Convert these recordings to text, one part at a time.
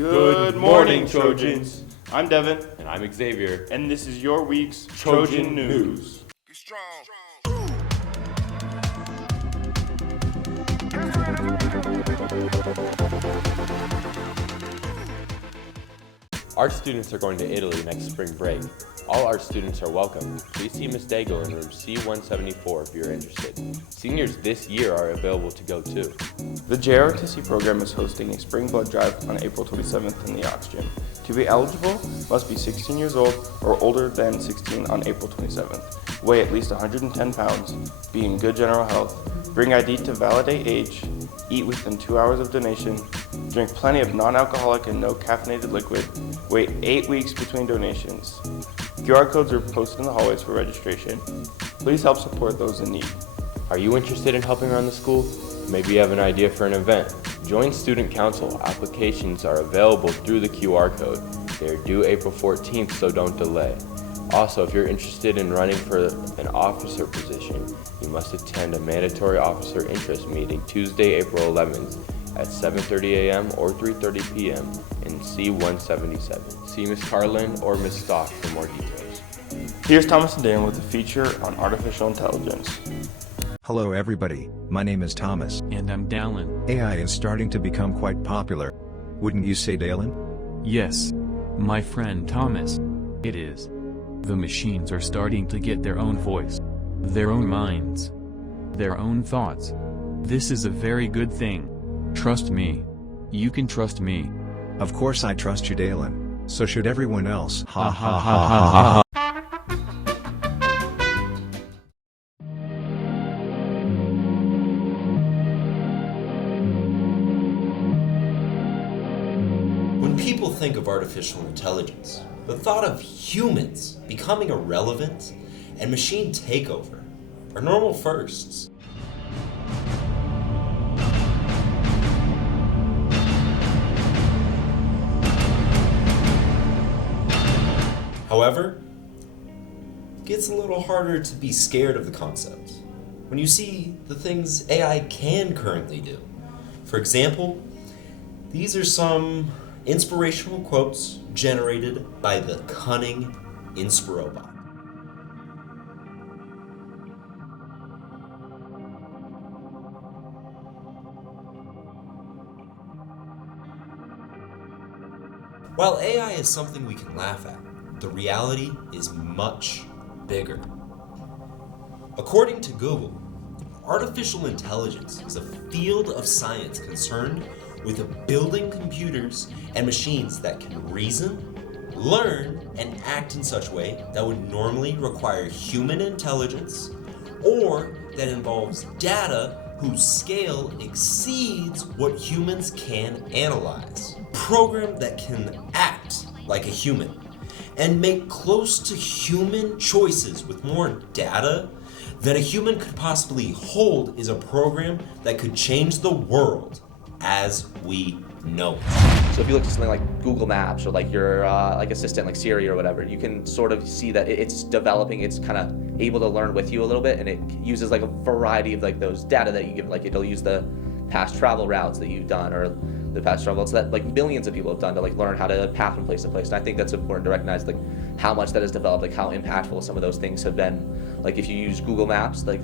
Good morning, Trojans. I'm Devin. And I'm Xavier. And this is your week's Trojan News. Art students are going to Italy next spring break. All art students are welcome. Please see Ms. Daigle in room C174 if you're interested. Seniors this year are available to go too. The JROTC program is hosting a spring blood drive on April 27th in the Ox Gym. To be eligible, must be 16 years old or older than 16 on April 27th. Weigh at least 110 pounds, be in good general health, bring ID to validate age, eat within 2 hours of donation, drink plenty of non-alcoholic and no caffeinated liquid, wait 8 weeks between donations. QR codes are posted in the hallways for registration. Please help support those in need. Are you interested in helping around the school? Maybe you have an idea for an event. Join Student Council. Applications are available through the QR code. They are due April 14th, so don't delay. Also, if you're interested in running for an officer position, you must attend a mandatory officer interest meeting Tuesday, April 11th at 7:30 a.m. or 3:30 p.m. in C177. See Ms. Carlin or Ms. Stock for more details. Here's Thomas and Dan with a feature on artificial intelligence. Hello everybody, my name is Thomas. And I'm Dallin. AI is starting to become quite popular. Wouldn't you say, Dallin? Yes. My friend Thomas. It is. The machines are starting to get their own voice, their own minds, their own thoughts. This is a very good thing. Trust me. You can trust me. Of course I trust you, Dallin. So should everyone else. Ha ha ha ha ha ha. When people think of artificial intelligence, the thought of humans becoming irrelevant and machine takeover are normal firsts. However, it gets a little harder to be scared of the concept when you see the things AI can currently do. For example, these are some inspirational quotes generated by the cunning Inspirobot. While AI is something we can laugh at, the reality is much bigger. According to Google, artificial intelligence is a field of science concerned with building computers and machines that can reason, learn, and act in such a way that would normally require human intelligence, or that involves data whose scale exceeds what humans can analyze. Program that can act like a human and make close to human choices with more data than a human could possibly hold is a program that could change the world as we know it. So if you look at something like Google Maps or like your like assistant like Siri or whatever, you can sort of see that it's developing, it's kind of able to learn with you a little bit, and it uses like a variety of like those data that you give, like it'll use the past travel routes that you've done or the past travel routes that like millions of people have done to like learn how to path from place to place. And I think that's important to recognize like how much that has developed, like how impactful some of those things have been. Like if you use Google Maps, like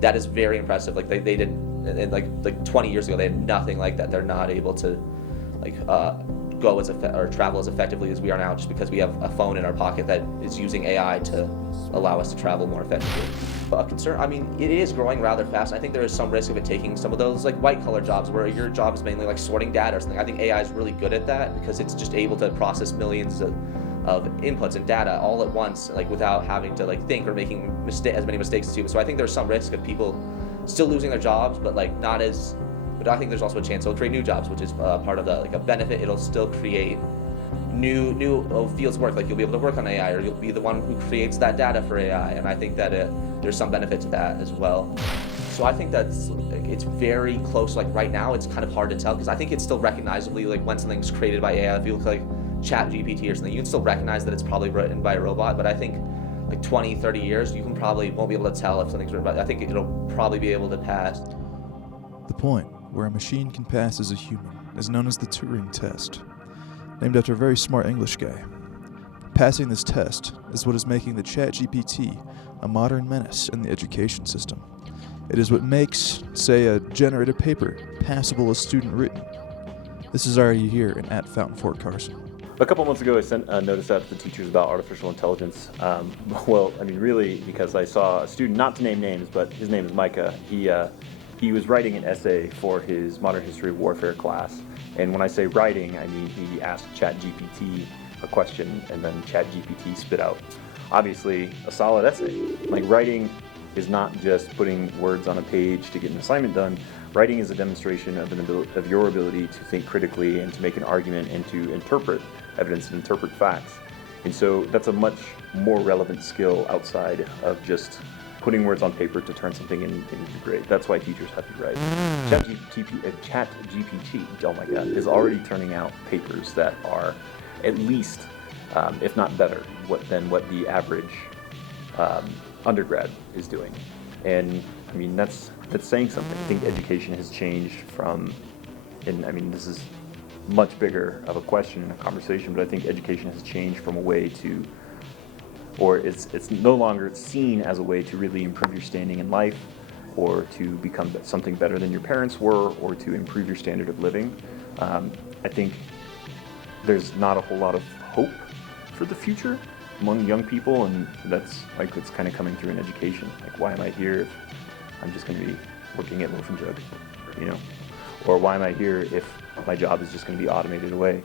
that is very impressive. Like they did, and like 20 years ago they had nothing like that. They're not able to like go as or travel as effectively as we are now, just because we have a phone in our pocket that is using AI to allow us to travel more effectively. But a concern, I mean, it is growing rather fast. I think there is some risk of it taking some of those like white collar jobs where your job is mainly like sorting data or something. I think AI is really good at that because it's just able to process millions of inputs and data all at once, like without having to like think or making as many mistakes as humans. So I think there's some risk of people still losing their jobs, but like not as. But I think there's also a chance it'll create new jobs, which is part of the like a benefit. It'll still create new fields of work. Like you'll be able to work on AI, or you'll be the one who creates that data for AI. And I think that there's some benefit to that as well. So I think that's it's very close. Like right now, it's kind of hard to tell because I think it's still recognizably like when something's created by AI. If you look like ChatGPT or something, you can still recognize that it's probably written by a robot. But I think like 20, 30 years, you can probably won't be able to tell if something's written by. I think it'll probably be able to pass. The point where a machine can pass as a human is known as the Turing test. named after a very smart English guy. Passing this test is what is making the ChatGPT a modern menace in the education system. It is what makes, say, a generated paper passable as student written. This is already here in @Fountain Fort Carson. A couple months ago, I sent a notice out to the teachers about artificial intelligence. Really, because I saw a student, not to name names, but his name is Micah. He was writing an essay for his Modern History of Warfare class. And when I say writing, I mean he asked ChatGPT a question and then ChatGPT spit out, obviously, a solid essay. Like, writing is not just putting words on a page to get an assignment done. Writing is a demonstration of your ability to think critically and to make an argument and to interpret evidence and interpret facts. And so that's a much more relevant skill outside of just putting words on paper to turn something into grade. That's why teachers have to write. ChatGPT, oh my God, is already turning out papers that are at least, if not better, than what the average undergrad is doing. And I mean, that's saying something. I think education has changed from, and I mean, this is much bigger of a question and a conversation, but I think education has changed from a way to, or it's no longer seen as a way to really improve your standing in life, or to become something better than your parents were, or to improve your standard of living. I think there's not a whole lot of hope for the future among young people, and that's like what's kind of coming through in education. Like, why am I here if I'm just going to be working at Loaf and Jug, you know? Or why am I here if my job is just going to be automated away?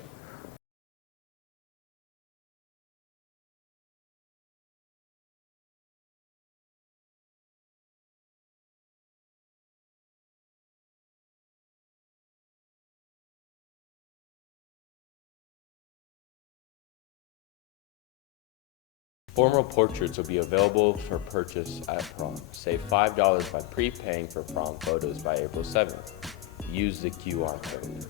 Formal portraits will be available for purchase at prom. Save $5 by prepaying for prom photos by April 7th. Use the QR code.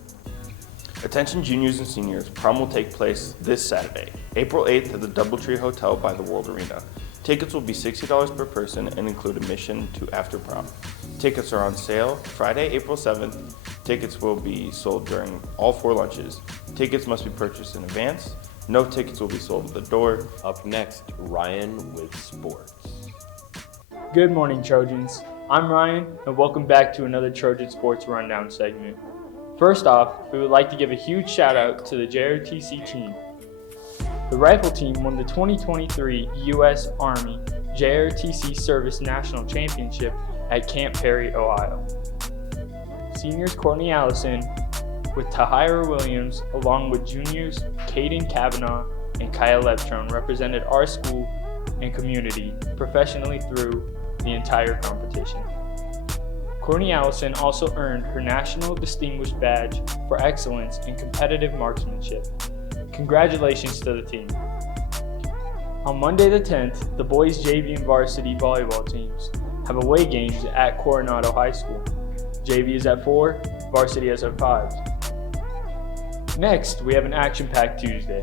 Attention juniors and seniors, prom will take place this Saturday, April 8th at the Doubletree Hotel by the World Arena. Tickets will be $60 per person and include admission to after prom. Tickets are on sale Friday, April 7th. Tickets will be sold during all 4 lunches. Tickets must be purchased in advance. No tickets will be sold at the door. Up next, Ryan with sports. Good morning, Trojans. I'm Ryan, and welcome back to another Trojan Sports Rundown segment. First off, we would like to give a huge shout out to the JROTC team. The rifle team won the 2023 U.S. Army JROTC Service National Championship at Camp Perry, Ohio. Seniors Courtney Allison with Tahira Williams, along with juniors Caden Kavanaugh and Kaya Leptrone, represented our school and community professionally through the entire competition. Courtney Allison also earned her National Distinguished Badge for Excellence in Competitive Marksmanship. Congratulations to the team. On Monday the 10th, the boys JV and varsity volleyball teams have away games at Coronado High School. JV is at 4, varsity is at 5. Next, we have an action-packed Tuesday.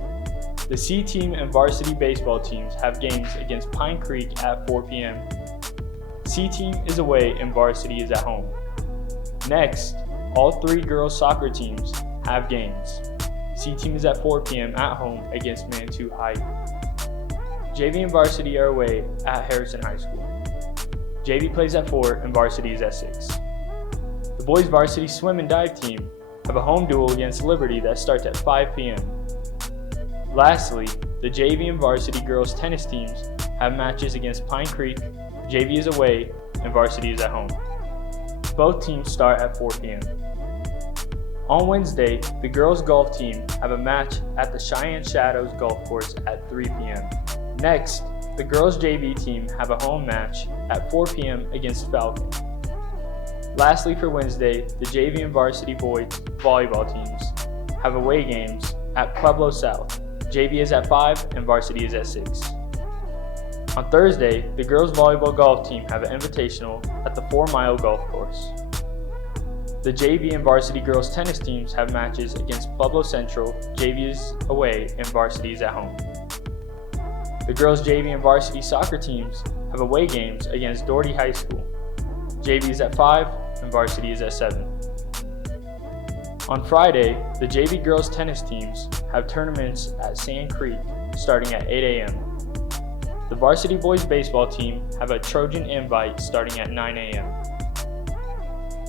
The C team and varsity baseball teams have games against Pine Creek at 4 p.m. C team is away and varsity is at home. Next, all 3 girls soccer teams have games. C team is at 4 p.m. at home against Manitou High. JV and varsity are away at Harrison High School. JV plays at 4 and varsity is at 6. The boys varsity swim and dive team have a home duel against Liberty that starts at 5 p.m. Lastly, the JV and varsity girls tennis teams have matches against Pine Creek. JV is away and varsity is at home. Both teams start at 4 p.m. On Wednesday, the girls golf team have a match at the Cheyenne Shadows Golf Course at 3 p.m. Next, the girls JV team have a home match at 4 p.m. against Falcon. Lastly, for Wednesday, the JV and varsity boys volleyball teams have away games at Pueblo South. JV is at 5 and varsity is at 6. On Thursday, the girls volleyball golf team have an invitational at the 4 Mile Golf Course. The JV and varsity girls tennis teams have matches against Pueblo Central. JV is away and varsity is at home. The girls JV and varsity soccer teams have away games against Doherty High School. JV is at 5 and varsity is at 7. On Friday, the JV girls tennis teams have tournaments at Sand Creek starting at 8 a.m. The varsity boys baseball team have a Trojan invite starting at 9 a.m.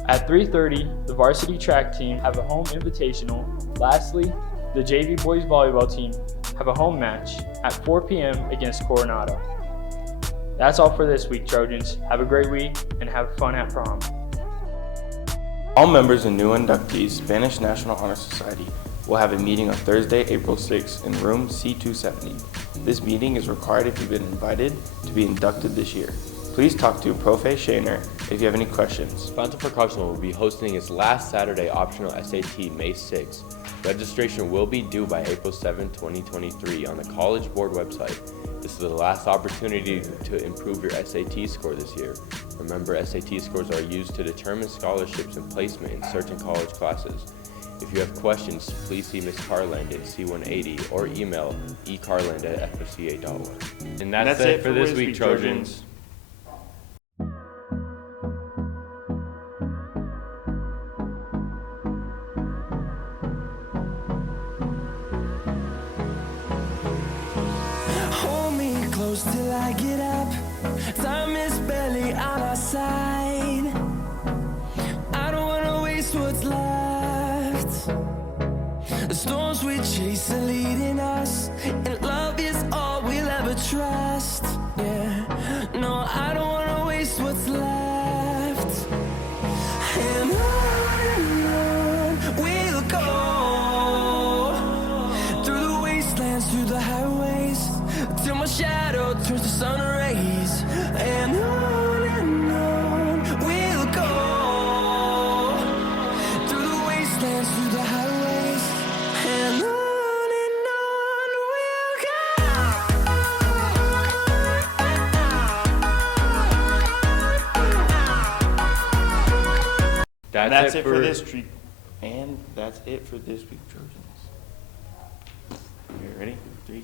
At 3:30, the varsity track team have a home invitational. Lastly, the JV boys volleyball team have a home match at 4 p.m. against Coronado. That's all for this week, Trojans. Have a great week and have fun at prom. All members and new inductees, Spanish National Honor Society, will have a meeting on Thursday, April 6th in room C270. This meeting is required if you've been invited to be inducted this year. Please talk to Profe Shaner if you have any questions. Fountain for Carson will be hosting its last Saturday optional SAT May 6th. Registration will be due by April 7, 2023 on the College Board website. This is the last opportunity to improve your SAT score this year. Remember, SAT scores are used to determine scholarships and placement in certain college classes. If you have questions, please see Ms. Carland at C180 or email ecarland@fca.org. And that's it for this week, Trojans. Hold me close till I get up. Time is barely on our side. I don't wanna waste what's left. The storms we chase are leading us, and love is all we'll ever trust. Yeah, no, I don't wanna waste what's left. And on we'll go, through the wastelands, through the highways, till my shadow turns to sun rays. And on we'll go, through the wastelands, through the highways, and on we'll go. That's it for this week. And that's it for this week, Trojans. You ready? 3,